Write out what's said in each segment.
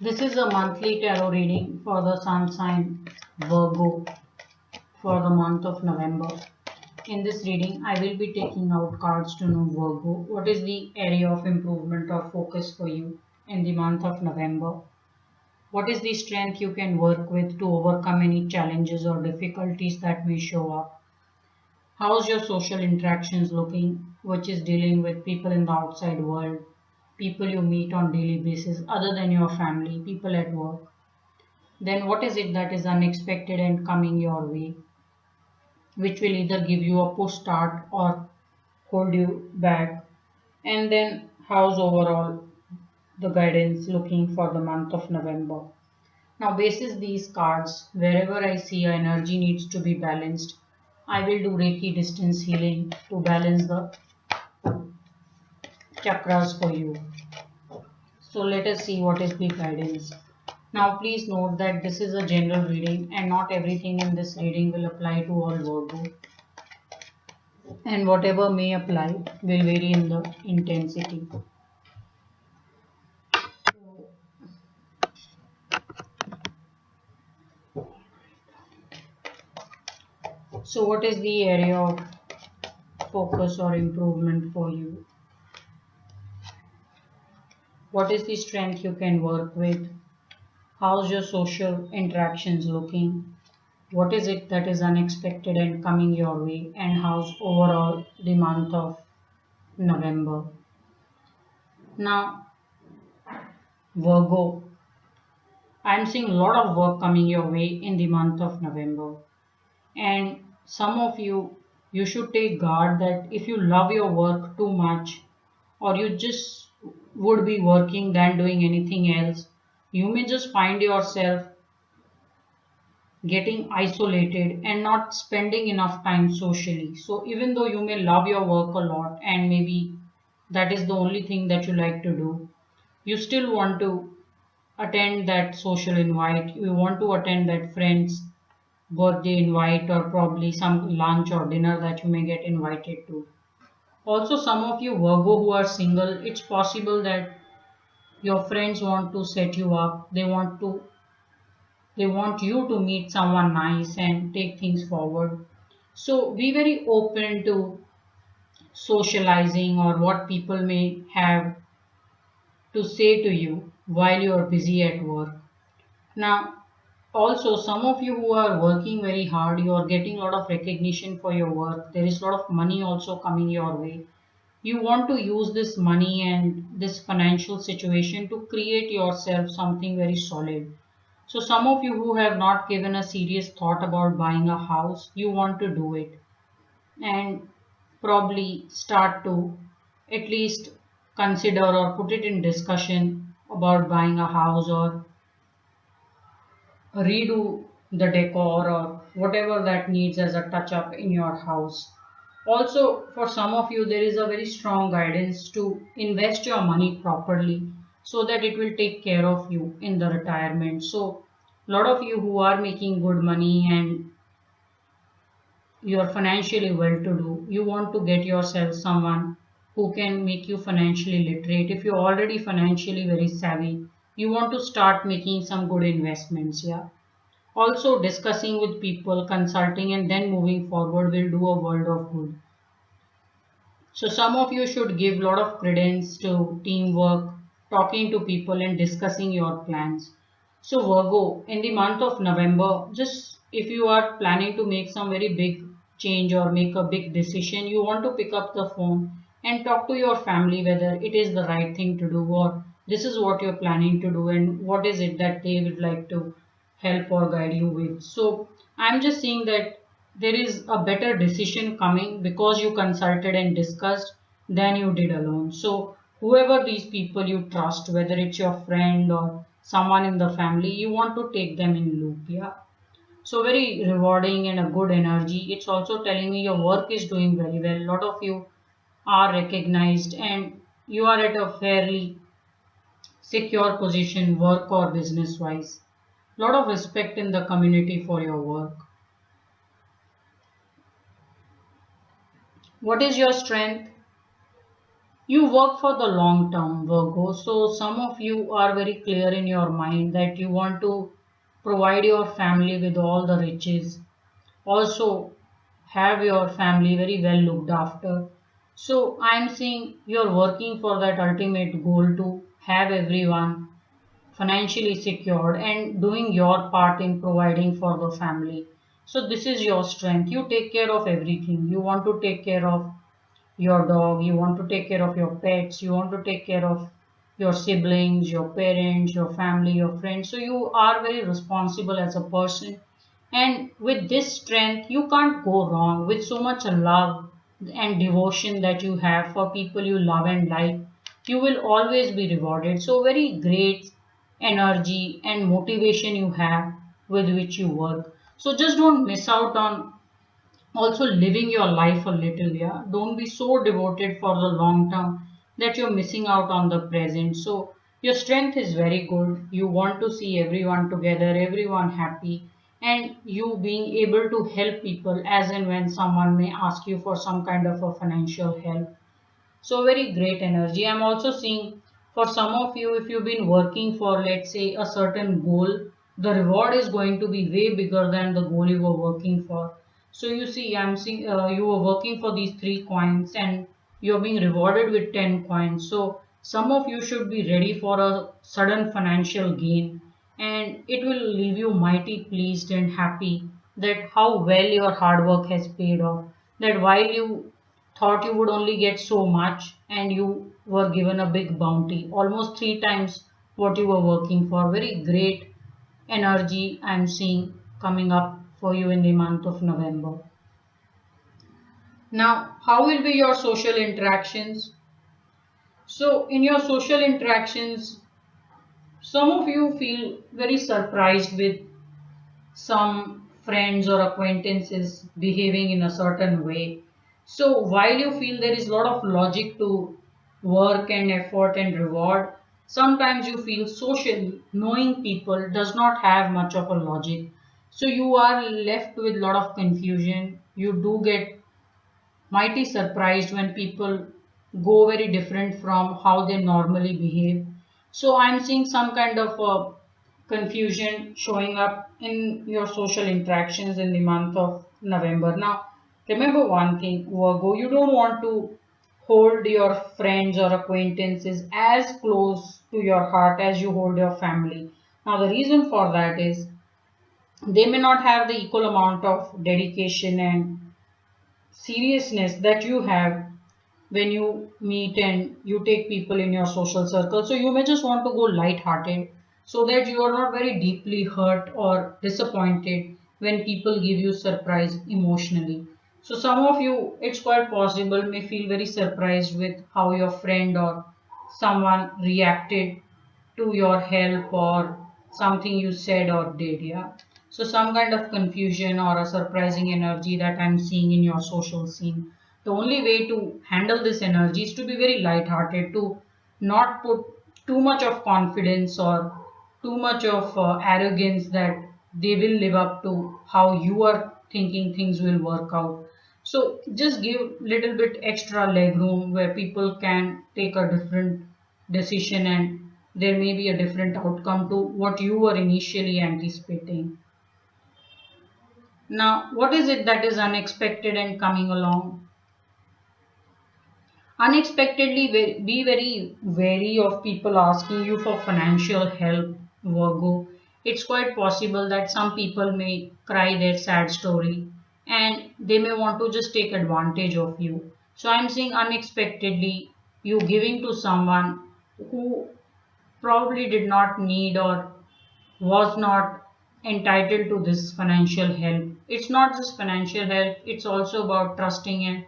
This is a monthly tarot reading for the sun sign Virgo for the month of November. In this reading, I will be taking out cards to know Virgo. What is the area of improvement or focus for you in the month of November? What is the strength you can work with to overcome any challenges or difficulties that may show up? How's your social interactions looking, which is dealing with people in the outside world, people you meet on daily basis other than your family, people at work? Then what is it that is unexpected and coming your way, which will either give you a push start or hold you back? And then how's overall the guidance looking for the month of November? Now, basis these cards, wherever I see energy needs to be balanced, I will do Reiki distance healing to balance the chakras for you. So let us see what is the guidance. Now please note that this is a general reading and not everything in this reading will apply to all Virgo, and whatever may apply will vary in the intensity. So what is the area of focus or improvement for you? What is the strength you can work with? How's your social interactions looking? What is it that is unexpected and coming your way? And how's overall the month of November? Now, Virgo, I'm seeing a lot of work coming your way in the month of November. And some of you should take guard that if you love your work too much, or you just would be working than doing anything else, you may just find yourself getting isolated and not spending enough time socially. So even though you may love your work a lot and maybe that is the only thing that you like to do, you still want to attend that social invite, you want to attend that friend's birthday invite or probably some lunch or dinner that you may get invited to. Also, some of you Virgo who are single, it's possible that your friends want to set you up. They want you to meet someone nice and take things forward. So be very open to socializing or what people may have to say to you while you are busy at work. Now, also, some of you who are working very hard, you are getting a lot of recognition for your work. There is a lot of money also coming your way. You want to use this money and this financial situation to create yourself something very solid. So some of you who have not given a serious thought about buying a house, you want to do it and probably start to at least consider or put it in discussion about buying a house or redo the decor or whatever that needs as a touch up in your house. Also, for some of you, there is a very strong guidance to invest your money properly so that it will take care of you in the retirement. So, a lot of you who are making good money and you are financially well to do, you want to get yourself someone who can make you financially literate. If you're already financially very savvy, you want to start making some good investments. Yeah. Also, discussing with people, consulting, and then moving forward will do a world of good. So, some of you should give a lot of credence to teamwork, talking to people, and discussing your plans. So, Virgo, in the month of November, just if you are planning to make some very big change or make a big decision, you want to pick up the phone and talk to your family whether it is the right thing to do or this is what you're planning to do and what is it that they would like to help or guide you with. So I'm just saying that there is a better decision coming because you consulted and discussed than you did alone. So whoever these people you trust, whether it's your friend or someone in the family, you want to take them in loop. Yeah. So very rewarding and a good energy. It's also telling me your work is doing very well. A lot of you are recognized and you are at a fairly secure position work or business wise. Lot of respect in the community for your work. What is your strength? You work for the long term, Virgo. So some of you are very clear in your mind that you want to provide your family with all the riches. Also have your family very well looked after. So I'm saying you're working for that ultimate goal to have everyone financially secured and doing your part in providing for the family. So this is your strength. You take care of everything. You want to take care of your dog, you want to take care of your pets, you want to take care of your siblings, your parents, your family, your friends. So you are very responsible as a person. And with this strength, you can't go wrong with so much love and devotion that you have for people you love and like. You will always be rewarded. So, very great energy and motivation you have with which you work. So, just don't miss out on also living your life a little. Yeah, don't be so devoted for the long term that you're missing out on the present. So your strength is very good. You want to see everyone together, everyone happy, and you being able to help people as and when someone may ask you for some kind of a financial help. So very great energy. I'm also seeing for some of you, if you've been working for, let's say, a certain goal, the reward is going to be way bigger than the goal you were working for. So you see, I'm seeing you were working for these 3 coins and you're being rewarded with 10 coins. So some of you should be ready for a sudden financial gain, and it will leave you mighty pleased and happy that how well your hard work has paid off. That while you thought you would only get so much and you were given a big bounty, almost 3 times what you were working for. Very great energy I'm seeing coming up for you in the month of November. Now, how will be your social interactions? So, in your social interactions, some of you feel very surprised with some friends or acquaintances behaving in a certain way. So while you feel there is a lot of logic to work and effort and reward, sometimes you feel socially knowing people does not have much of a logic. So you are left with a lot of confusion. You do get mighty surprised when people go very different from how they normally behave. So I'm seeing some kind of confusion showing up in your social interactions in the month of November. Now, remember one thing, Virgo, you don't want to hold your friends or acquaintances as close to your heart as you hold your family. Now, the reason for that is they may not have the equal amount of dedication and seriousness that you have when you meet and you take people in your social circle. So you may just want to go light-hearted so that you are not very deeply hurt or disappointed when people give you surprise emotionally. So some of you, it's quite possible, may feel very surprised with how your friend or someone reacted to your help or something you said or did. Yeah, so some kind of confusion or a surprising energy that I'm seeing in your social scene. The only way to handle this energy is to be very light-hearted, to not put too much of confidence or too much of arrogance that they will live up to how you are thinking things will work out. So just give little bit extra leg room where people can take a different decision and there may be a different outcome to what you were initially anticipating. Now, what is it that is unexpected and coming along? Unexpectedly, be very wary of people asking you for financial help, Virgo. It's quite possible that some people may cry their sad story and they may want to just take advantage of you. So I'm saying unexpectedly, you giving to someone who probably did not need or was not entitled to this financial help. It's not just financial help, it's also about trusting and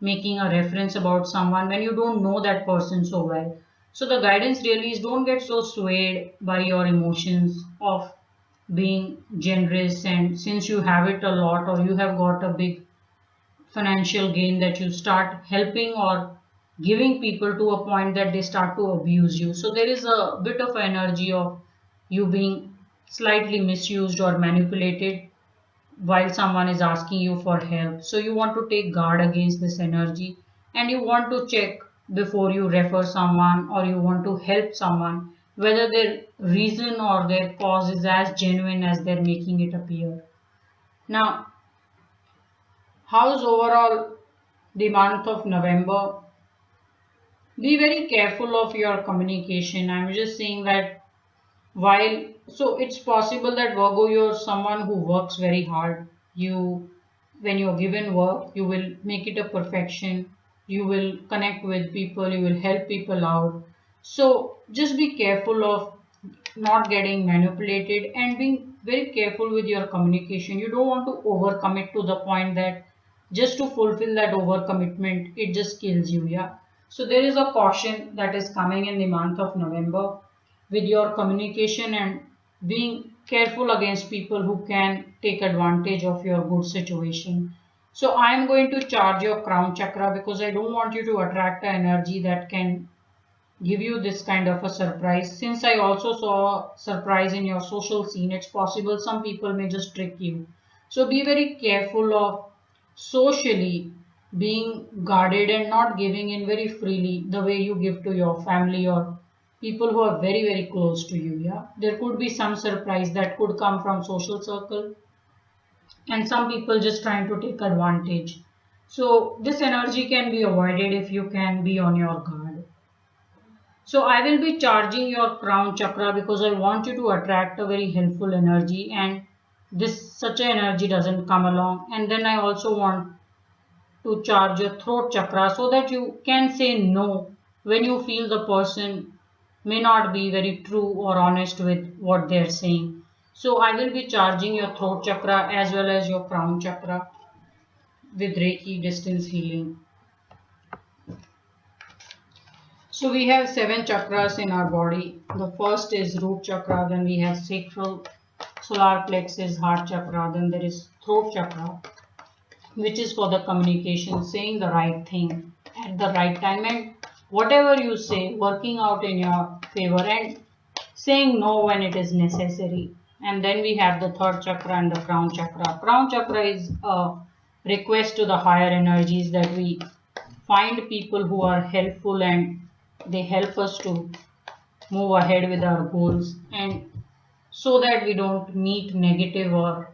making a reference about someone when you don't know that person so well. So the guidance really is don't get so swayed by your emotions of being generous, and since you have it a lot or you have got a big financial gain that you start helping or giving people to a point that they start to abuse you. So there is a bit of energy of you being slightly misused or manipulated while someone is asking you for help. So you want to take guard against this energy and you want to check before you refer someone or you want to help someone, whether their reason or their cause is as genuine as they're making it appear. Now, how's overall the month of November? Be very careful of your communication. I'm just saying that while, so it's possible that Virgo, you're someone who works very hard. You, when you're given work, you will make it a perfection. You will connect with people, you will help people out. So just be careful of not getting manipulated and being very careful with your communication. You don't want to overcommit to the point that just to fulfill that overcommitment, it just kills you. Yeah. So there is a caution that is coming in the month of November with your communication and being careful against people who can take advantage of your good situation. So I am going to charge your crown chakra because I don't want you to attract an energy that can give you this kind of a surprise. Since I also saw a surprise in your social scene, it's possible some people may just trick you. So be very careful of socially being guarded and not giving in very freely the way you give to your family or people who are very very close to you. Yeah, there could be some surprise that could come from social circle and some people just trying to take advantage. So this energy can be avoided if you can be on your guard. So I will be charging your crown chakra because I want you to attract a very helpful energy and this such an energy doesn't come along. And then I also want to charge your throat chakra so that you can say no when you feel the person may not be very true or honest with what they're saying. So I will be charging your throat chakra as well as your crown chakra with Reiki distance healing. So we have 7 chakras in our body. The first is root chakra, then we have sacral, solar plexus, heart chakra, then there is throat chakra, which is for the communication, saying the right thing at the right time and whatever you say, working out in your favor and saying no when it is necessary. And then we have the third chakra and the crown chakra. Crown chakra is a request to the higher energies that we find people who are helpful and they help us to move ahead with our goals and so that we don't meet negative or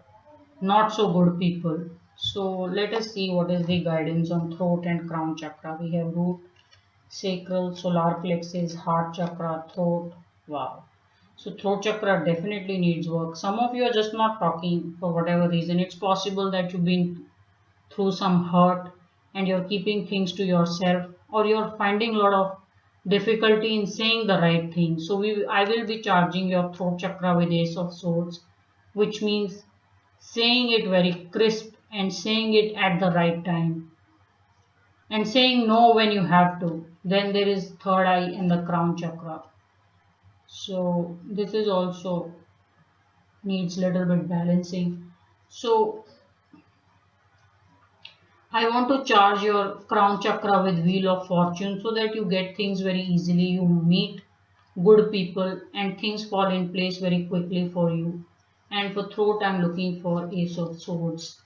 not so good people. So let us see what is the guidance on throat and crown chakra. We have root, sacral, solar plexus, heart chakra, throat. Wow. So throat chakra definitely needs work. Some of you are just not talking for whatever reason. It's possible that you've been through some hurt and you're keeping things to yourself or you're finding a lot of difficulty in saying the right thing. So I will be charging your throat chakra with Ace of Swords, which means saying it very crisp and saying it at the right time and saying no when you have to. Then there is third eye and the crown chakra. So this is also needs little bit balancing. So I want to charge your crown chakra with wheel of fortune so that you get things very easily. You meet good people and things fall in place very quickly for you. And for throat, I'm looking for Ace of Swords.